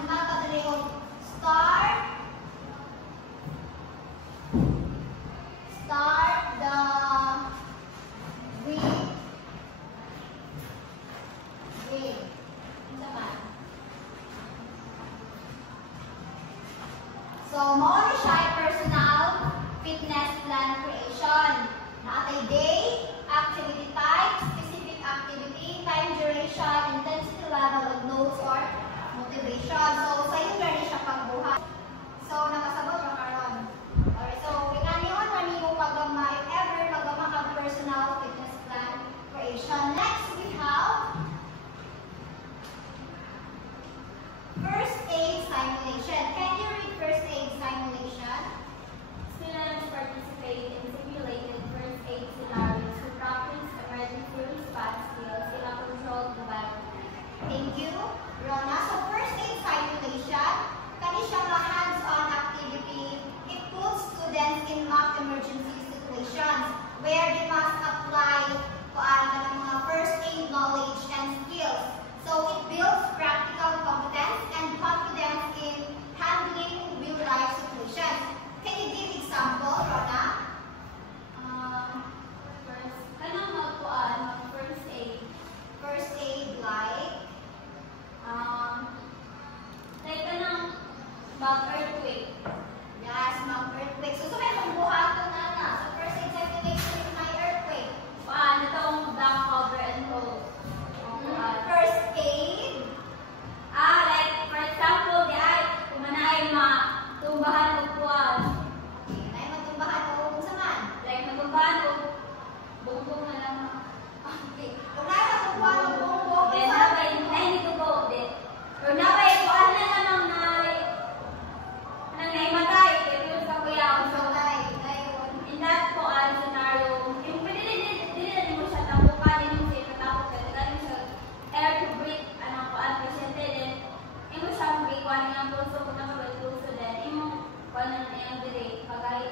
magpadali og start the week. So, mo ni siya ay personal fitness plan creation. Naatay day, activity type, specific activity, time duration, intensity level of notes or motivation. So, sa iyo gani siya pagbuhat. So, nakasabot ra karon. Alright, so pinaniwan man niyo pagama if ever pagama kag personal fitness plan creation. Next, we have first aid simulation. Can you read first aid simulation? Students participate in simulated first aid scenarios to practice emergency response skills in a controlled environment. Thank you, Rona. So first aid simulation, kani siya nga hands-on activity. It puts students in mock emergency situations where they must apply ang mga first aid knowledge and skills. So it builds practical competence and confidence in handling real-life situations. Can you give example, Rona? First, kanang magkuan ng first aid. First aid like? Like kanang mag-earthquake. Yes, mag-earthquake. So may pagbuhaton na. So first aid simulation is may earthquake. Kuan, itong black cover and roll. First aid? Like for example, di ay kumanay matumbahan o kuan. Ay matumbahan o kung saan? Like matumbahan o bumbong na lang. Okay. Kung na matumbahan o bumbong, Then nabay, ay hindi ko po. Or nabay, kuan na namang naimatay. Kaya yun sa kuya. So, in that kuan scenario, yung pwede din mo siya tapukan, din mo siya tatapos ka. Dali siya air to breathe, anong kuan, pasyente din. Yung mo siya mag-ikuan niya puso, kung nakabay puso din. Yung kuan na niyang dili, pagay.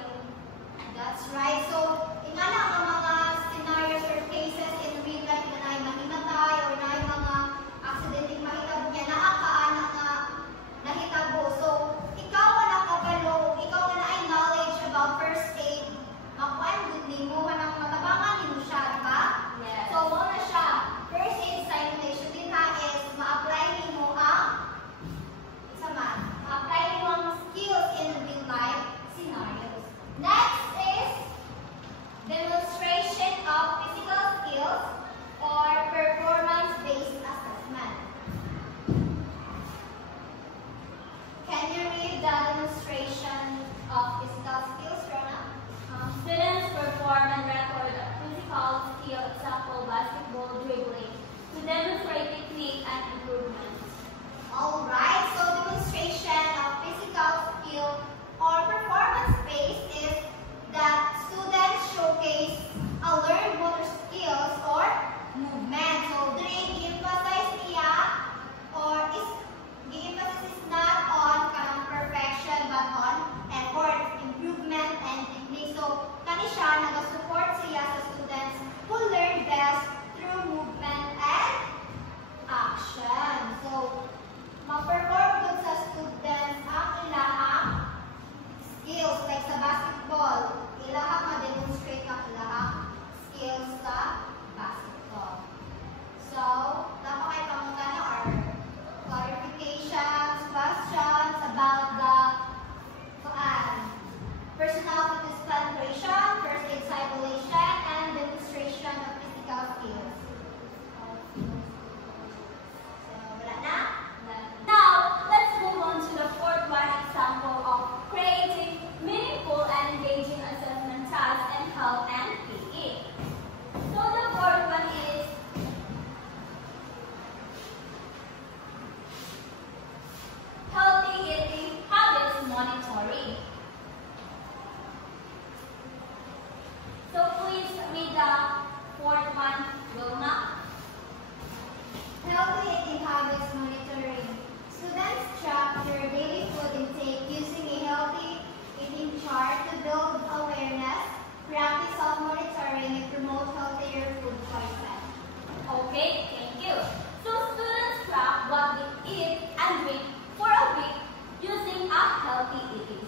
That's right. So, ingana ang mga scenarios or cases in real life na na'y mahimatay or na'y mga accidenting mahitabo niya, naakaana nga nahitabo. So, ikaw na nakabalo, ikaw na ay knowledge about first aid, makuan good ni mo, manang matabangan ni mo siya, di ba? Yes. So, mo na siya. First aid simulation din ha is ma-apply ni mo ang isa man, ma-apply ni mo ang skills in real life scenarios. Next is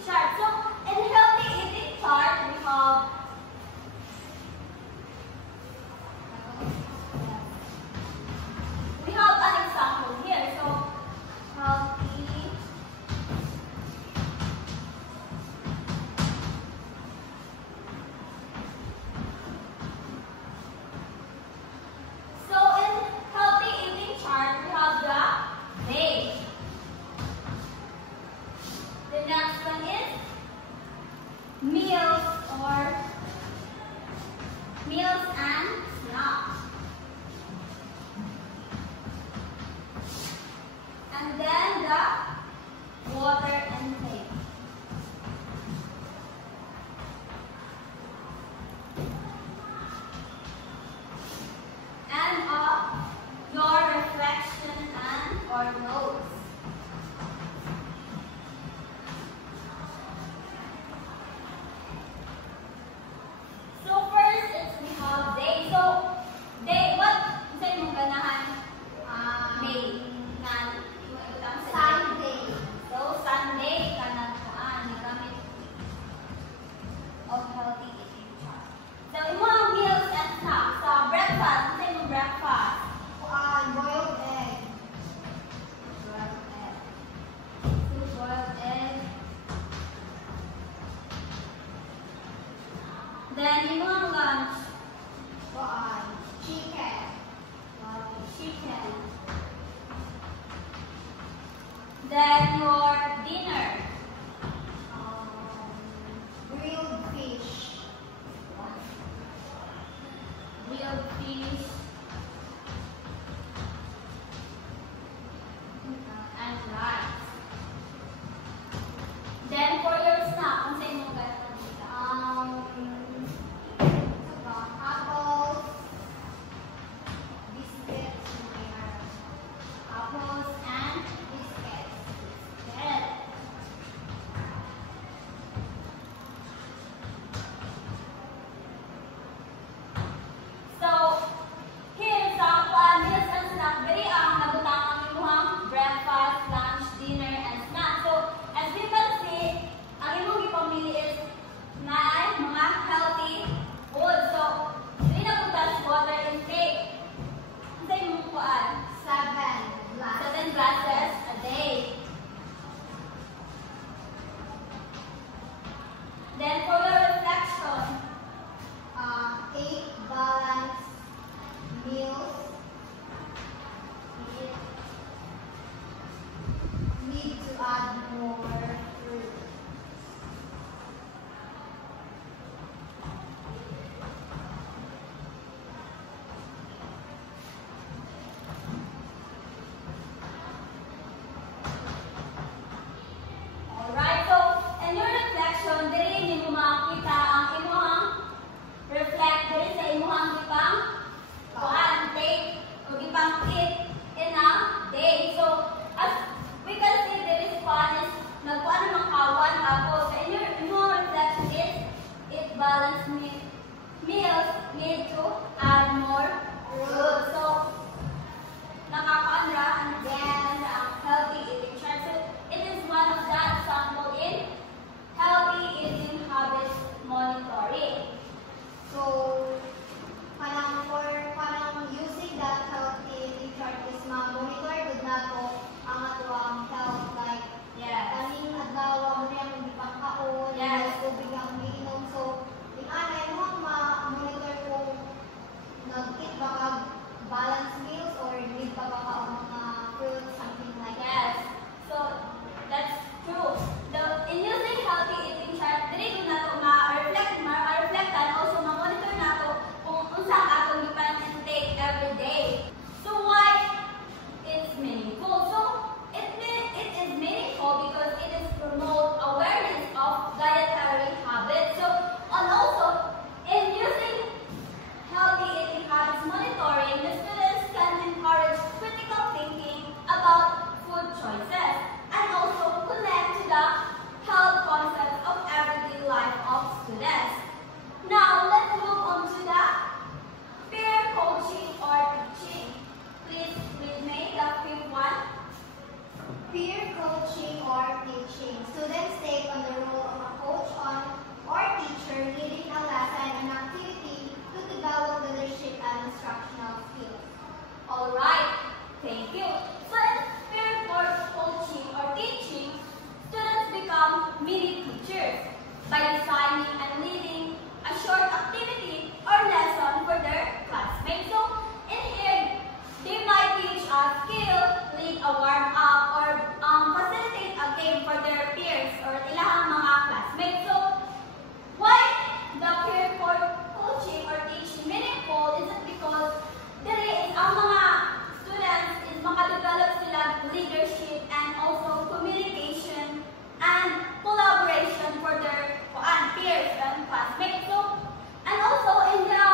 chart. So, in healthy eating chart, we have an example here. So, healthy. So, in healthy eating chart, we have the day. The next one is meals and snacks. And then the water intake. And your reflection and or notes. So first is we have day. So day, what say mong ganahan? Day. Sunday. So Sunday kanang gamit of healthy eating chart. So imo ang meals and snacks. Sa breakfast, say mong breakfast. Boiled egg. Boiled egg. So boiled egg. Then imo ang lunch. Chicken. Chicken. Then your dinner. Grilled fish. Grilled fish. And rice. Then for your snack, kung sa imong ganahan dito. Apples. Biscuits. Apples and Biscuits. bread. So, here sa meals and snack, diri ang nabutang ang imuhang breakfast, lunch, dinner, and snack. So, as you can see, ang imong gipamili is na ay mga healthy food. So, diri na butas water intake. Sa imong kuan, 7 glasses. 7 glasses a day. Then for your reflection, 8 balanced meals. Need to add more fruit. alright, so in your reflection, diri nimo makita ang imuhang reflect diri sa imuhang gipang kuan take o gipang eat in a day. So as we can see, there is kuan is nagkuan naman kawan ako. So in your imuhang reflection is eat balanced meals need to add more fruit. So nakakaon ra ang healthy eating chart. So it is one of the example in healthy eating habits monitoring. So, parang using that healthy eating chart is ma-monitor good na to ang atuang health, like Yes. kaning adlaw mo na yung gipang kaon, Yes. tubig ang giinom. So, inanay mo ma-monitor kung nag-eat ba kag balanced meals or need pa ba ka mga fruits, something like Yes. that. So that's true. In using healthy eating chart, diri ko na to ma-reflect and also ma-monitor na to kung unsa ang atong gipan intake every day. So why it's meaningful? So it is meaningful because it is promote awareness of dietary habits. So and also in using healthy eating habits monitoring, the students can encourage critical thinking about food choices and also connect to the health concepts of everyday life of students. Now, let's move on to the peer coaching or teaching. Please read me the fifth one. Peer coaching or teaching. Students take on the role teacher leading a lesson and activity to develop leadership and instructional skills. Alright, thank you. So in peer coaching or teaching, students become mini teachers by designing and leading a short activity or lesson for their classmates. So in here, they might teach a skill, lead a warm-up, or facilitate a game for their peers or ilahang mga classmates. So why the peer coaching or teaching meaningful is it because dili is ang mga students is makadevelop sila leadership and also communication and collaboration for their peers and classmates. So, and also in the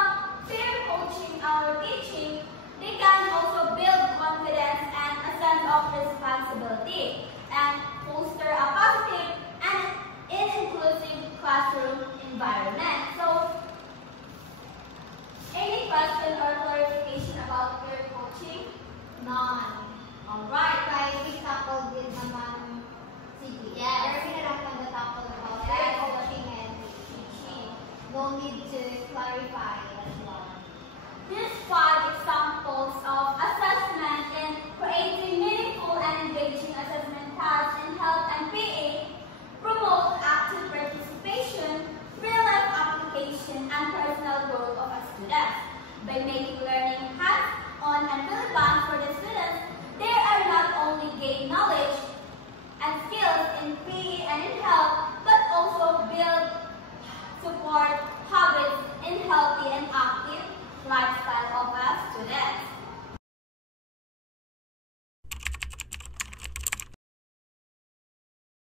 peer coaching or teaching, they can also build confidence and a sense of responsibility and foster a positive and inclusive classroom environment. So, any question or clarification about peer coaching? None. Alright. Guys, we tackled din naman sige. Yes. Pero we lang nag-tackle about Yes. coaching and teaching. No need to clarify as well. These 5 examples of assessment in creating meaningful and engaging assessment tasks in health and PE promote active participation, real-life application, and personal growth of a student. By making learning hands-on and relevant for the students, they are not only gain knowledge and skills in PE and in health, but also build, support habits in healthy and active lifestyle of a student.